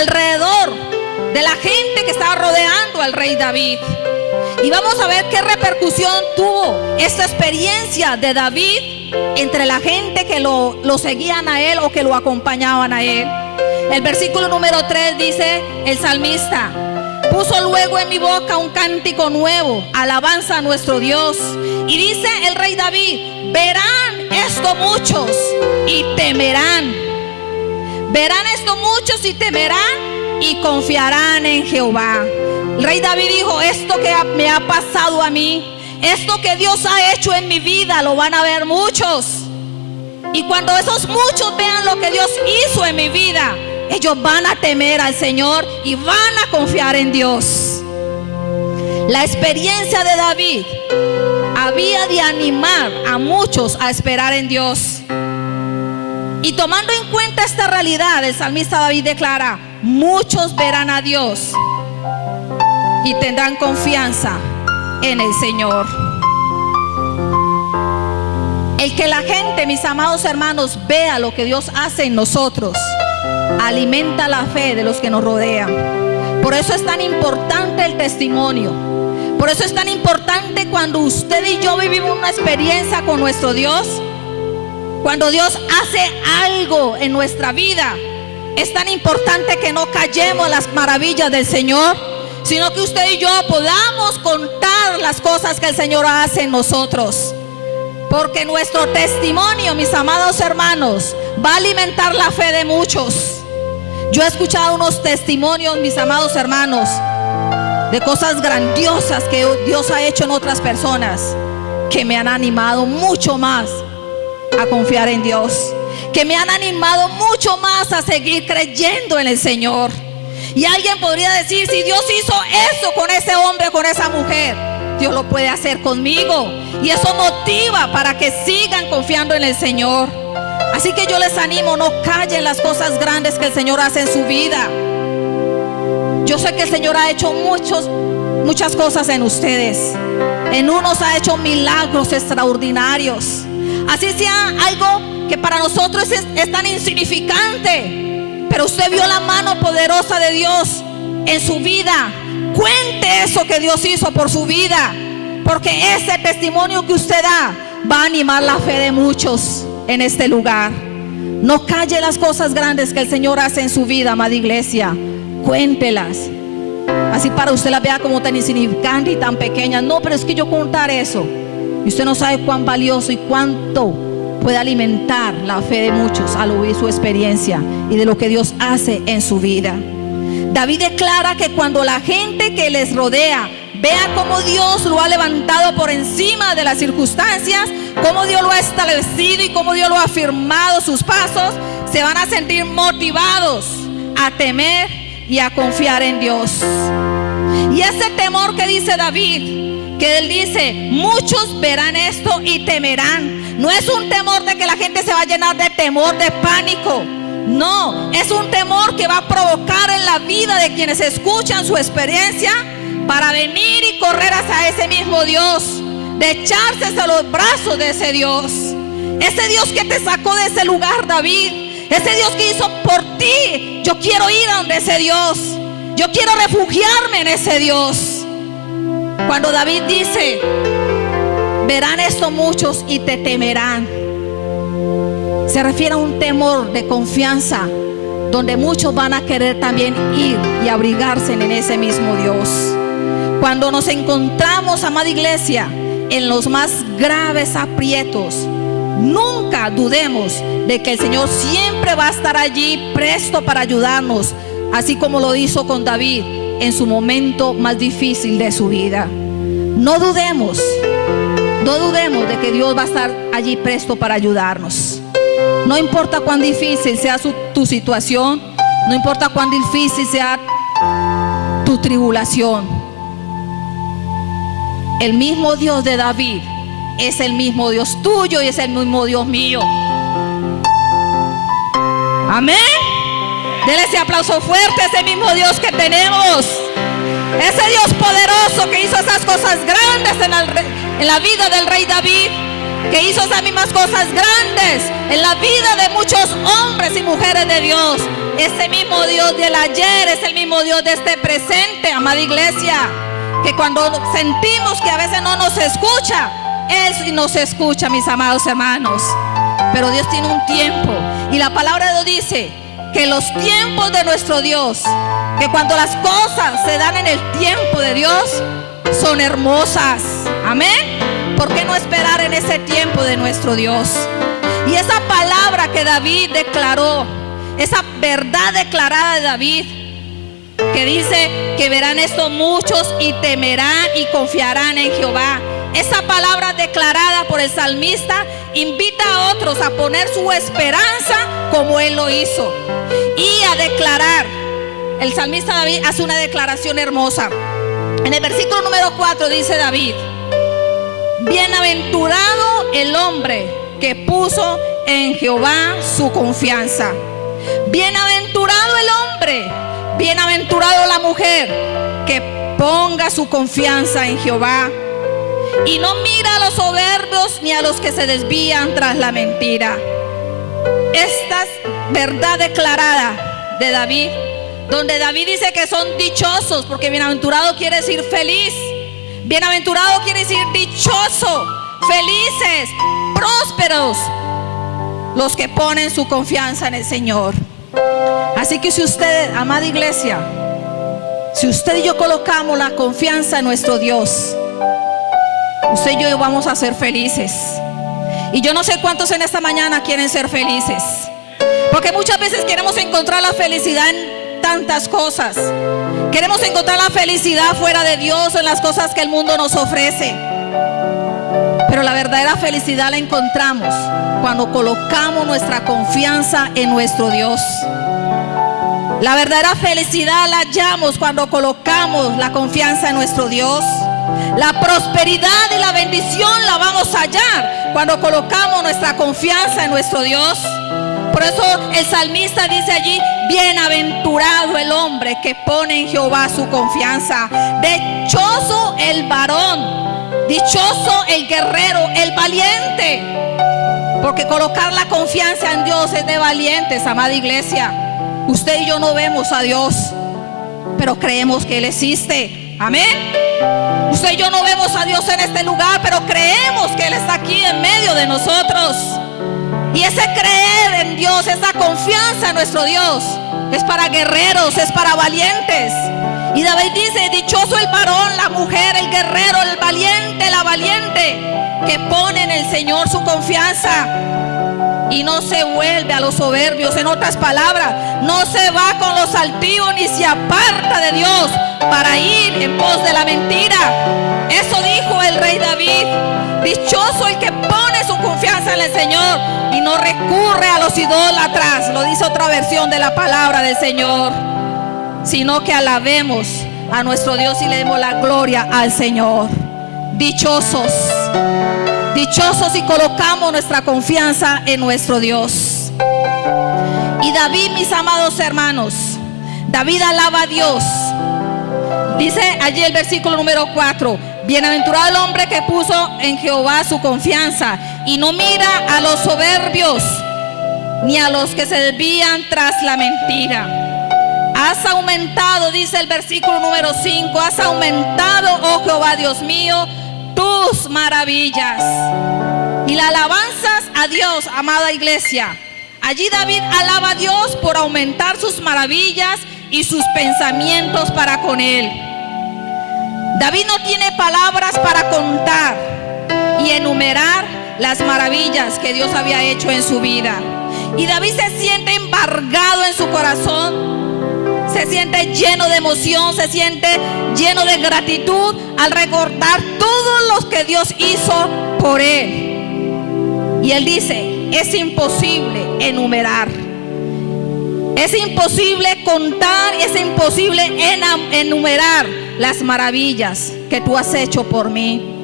alrededor de la gente que estaba rodeando al rey David. Y vamos a ver qué repercusión tuvo esta experiencia de David entre la gente que lo seguían a él o que lo acompañaban a él. El versículo número 3 dice el salmista: puso luego en mi boca un cántico nuevo, alabanza a nuestro Dios. Y dice el rey David: verán esto muchos y temerán. Verán esto muchos y temerán y confiarán en Jehová. El rey David dijo: esto que me ha pasado a mí, esto que Dios ha hecho en mi vida, lo van a ver muchos. Y cuando esos muchos vean lo que Dios hizo en mi vida, ellos van a temer al Señor y van a confiar en Dios. La experiencia de David había de animar a muchos a esperar en Dios. Y tomando en cuenta esta realidad, el salmista David declara: muchos verán a Dios y tendrán confianza en el Señor. El que la gente, mis amados hermanos, vea lo que Dios hace en nosotros, alimenta la fe de los que nos rodean. Por eso es tan importante el testimonio. Por eso es tan importante cuando usted y yo vivimos una experiencia con nuestro Dios. Cuando Dios hace algo en nuestra vida, es tan importante que no callemos las maravillas del Señor, sino que usted y yo podamos contar las cosas que el Señor hace en nosotros. Porque nuestro testimonio, mis amados hermanos, va a alimentar la fe de muchos. Yo he escuchado unos testimonios, mis amados hermanos, de cosas grandiosas que Dios ha hecho en otras personas, que me han animado mucho más a confiar en Dios, que me han animado mucho más a seguir creyendo en el Señor. Y alguien podría decir: si Dios hizo eso con ese hombre, con esa mujer, Dios lo puede hacer conmigo. Y eso motiva para que sigan confiando en el Señor. Así que yo les animo: no callen las cosas grandes que el Señor hace en su vida. Yo sé que el Señor ha hecho muchas cosas en ustedes. En unos ha hecho milagros extraordinarios. Así sea algo que para nosotros es tan insignificante, pero usted vio la mano poderosa de Dios en su vida. Cuente eso que Dios hizo por su vida, porque ese testimonio que usted da va a animar la fe de muchos en este lugar. No calle las cosas grandes que el Señor hace en su vida, amada iglesia. Cuéntelas. Así para usted las vea como tan insignificante y tan pequeña. No, pero es que yo contar eso, y usted no sabe cuán valioso y cuánto puede alimentar la fe de muchos al oír su experiencia y de lo que Dios hace en su vida. David declara que cuando la gente que les rodea vea cómo Dios lo ha levantado por encima de las circunstancias, cómo Dios lo ha establecido y cómo Dios lo ha afirmado sus pasos, se van a sentir motivados a temer y a confiar en Dios. Y ese temor que dice David, que él dice: muchos verán esto y temerán, no es un temor de que la gente se va a llenar de temor, de pánico. No, es un temor que va a provocar en la vida de quienes escuchan su experiencia para venir y correr hacia ese mismo Dios, de echarse hacia los brazos de ese Dios. Ese Dios que te sacó de ese lugar, David, ese Dios que hizo por ti. Yo quiero ir a donde ese Dios, yo quiero refugiarme en ese Dios. Cuando David dice: verán esto muchos y te temerán, se refiere a un temor de confianza, donde muchos van a querer también ir y abrigarse en ese mismo Dios. Cuando nos encontramos, amada iglesia, en los más graves aprietos, nunca dudemos de que el Señor siempre va a estar allí presto para ayudarnos, así como lo hizo con David en su momento más difícil de su vida. No dudemos de que Dios va a estar allí presto para ayudarnos. No importa cuán difícil sea tu situación, no importa cuán difícil sea tu tribulación, el mismo Dios de David es el mismo Dios tuyo y es el mismo Dios mío. Amén. Dele ese aplauso fuerte a ese mismo Dios que tenemos. Ese Dios poderoso que hizo esas cosas grandes en la vida del rey David, que hizo esas mismas cosas grandes en la vida de muchos hombres y mujeres de Dios. Ese mismo Dios del ayer es el mismo Dios de este presente, amada iglesia. Que cuando sentimos que a veces no nos escucha, Él sí nos escucha, mis amados hermanos. Pero Dios tiene un tiempo. Y la palabra de Dios dice que los tiempos de nuestro Dios, que cuando las cosas se dan en el tiempo de Dios, son hermosas. Amén. ¿Por qué no esperar en ese tiempo de nuestro Dios? Y esa palabra que David declaró, esa verdad declarada de David, que dice que verán esto muchos y temerán y confiarán en Jehová. Esa palabra declarada por el salmista invita a otros a poner su esperanza como él lo hizo y a declarar. El salmista David hace una declaración hermosa. En el versículo número 4 dice David: bienaventurado el hombre que puso en Jehová su confianza. Bienaventurado el hombre, bienaventurado la mujer que ponga su confianza en Jehová y no mira a los soberbios ni a los que se desvían tras la mentira. Esta es verdad declarada de David, donde David dice que son dichosos, porque bienaventurado quiere decir feliz. Bienaventurado quiere decir dichoso, felices, prósperos, los que ponen su confianza en el Señor. Así que si usted, amada iglesia, si usted y yo colocamos la confianza en nuestro Dios, usted y yo vamos a ser felices. Y yo no sé cuántos en esta mañana quieren ser felices, porque muchas veces queremos encontrar la felicidad en tantas cosas. Queremos encontrar la felicidad fuera de Dios, en las cosas que el mundo nos ofrece. Pero la verdadera felicidad la encontramos cuando colocamos nuestra confianza en nuestro Dios. La verdadera felicidad la hallamos cuando colocamos la confianza en nuestro Dios. La prosperidad y la bendición la vamos a hallar cuando colocamos nuestra confianza en nuestro Dios. Por eso el salmista dice allí: bienaventurado el hombre que pone en Jehová su confianza. Dichoso el varón, dichoso el guerrero, el valiente. Porque colocar la confianza en Dios es de valientes, amada iglesia. Usted y yo no vemos a Dios, pero creemos que Él existe. Amén. Usted y yo no vemos a Dios en este lugar, pero creemos que Él está aquí en medio de nosotros. Y ese creer en Dios, esa confianza en nuestro Dios, es para guerreros, es para valientes. Y David dice: dichoso el varón, la mujer, el guerrero, el valiente, la valiente, que pone en el Señor su confianza y no se vuelve a los soberbios. En otras palabras, no se va con los altivos ni se aparta de Dios para ir en pos de la mentira. Eso dijo el rey David: dichoso el que pone su confianza en el Señor y no recurre a los idólatras. Lo dice otra versión de la palabra del Señor. Sino que alabemos a nuestro Dios y le demos la gloria al Señor. Dichosos, dichosos si colocamos nuestra confianza en nuestro Dios. Y David, mis amados hermanos, David alaba a Dios. Dice allí el versículo número 4: bienaventurado el hombre que puso en Jehová su confianza y no mira a los soberbios ni a los que se desvían tras la mentira. Has aumentado, dice el versículo número 5, has aumentado, oh Jehová Dios mío, tus maravillas. Y la alabanzas a Dios, amada iglesia. Allí David alaba a Dios por aumentar sus maravillas y sus pensamientos para con él. David no tiene palabras para contar y enumerar las maravillas que Dios había hecho en su vida. Y David se siente embargado en su corazón, se siente lleno de emoción, se siente lleno de gratitud al recordar todo lo que Dios hizo por él. Y él dice: es imposible enumerar, es imposible contar y es imposible enumerar las maravillas que tú has hecho por mí.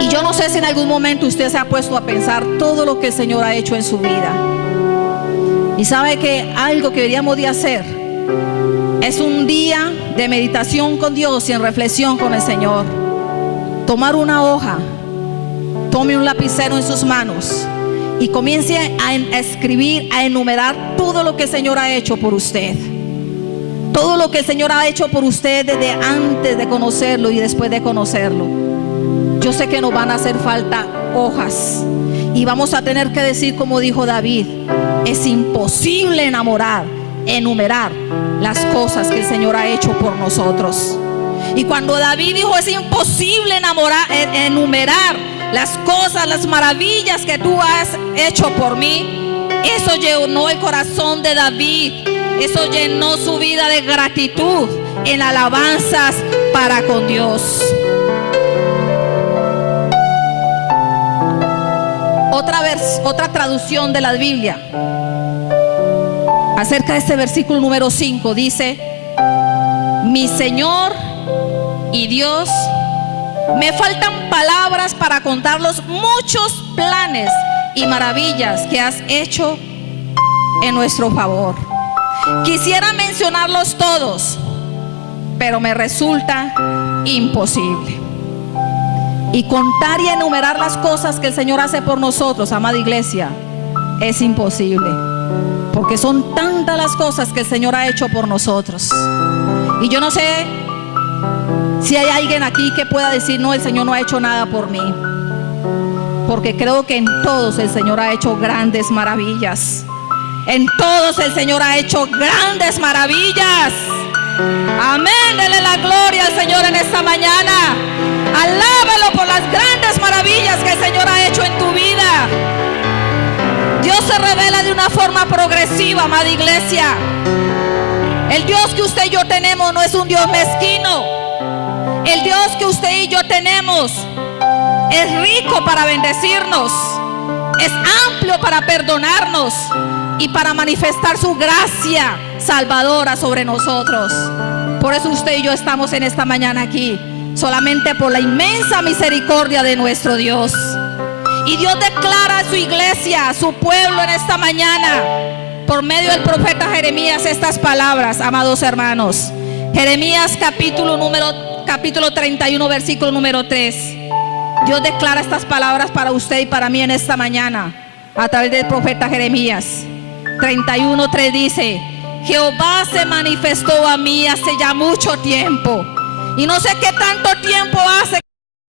Y yo no sé si en algún momento usted se ha puesto a pensar todo lo que el Señor ha hecho en su vida. Y sabe que algo que deberíamos de hacer es un día de meditación con Dios y en reflexión con el Señor. Tomar una hoja, tome un lapicero en sus manos y comience a escribir, a enumerar todo lo que el Señor ha hecho por usted. Todo lo que el Señor ha hecho por usted desde antes de conocerlo y después de conocerlo. Yo sé que nos van a hacer falta hojas y vamos a tener que decir, como dijo David: es imposible enumerar las cosas que el Señor ha hecho por nosotros. Y cuando David dijo es imposible enumerar las cosas, las maravillas que tú has hecho por mí, eso llenó el corazón de David. Eso llenó su vida de gratitud en alabanzas para con Dios. Otra traducción de la Biblia acerca de este versículo número 5 dice: mi Señor y Dios, me faltan palabras para contar los muchos planes y maravillas que has hecho en nuestro favor. Quisiera mencionarlos todos, pero me resulta imposible. Y contar y enumerar las cosas que el Señor hace por nosotros, amada iglesia, es imposible, porque son tantas las cosas que el Señor ha hecho por nosotros. Y yo no sé si hay alguien aquí que pueda decir: no, el Señor no ha hecho nada por mí, porque creo que en todos el Señor ha hecho grandes maravillas. En todos el Señor ha hecho grandes maravillas. Amén. Dele la gloria al Señor en esta mañana. Alábalo por las grandes maravillas que el Señor ha hecho en tu vida. Dios se revela de una forma progresiva, amada iglesia. El Dios que usted y yo tenemos no es un Dios mezquino. El Dios que usted y yo tenemos es rico para bendecirnos, es amplio para perdonarnos y para manifestar su gracia salvadora sobre nosotros. Por eso usted y yo estamos en esta mañana aquí, solamente por la inmensa misericordia de nuestro Dios. Y Dios declara a su iglesia, a su pueblo en esta mañana, por medio del profeta Jeremías, estas palabras, amados hermanos. Jeremías capítulo 31, versículo número 3. Dios declara estas palabras para usted y para mí en esta mañana, a través del profeta Jeremías. 31:3 dice: Jehová se manifestó a mí hace ya mucho tiempo, y no sé qué tanto tiempo hace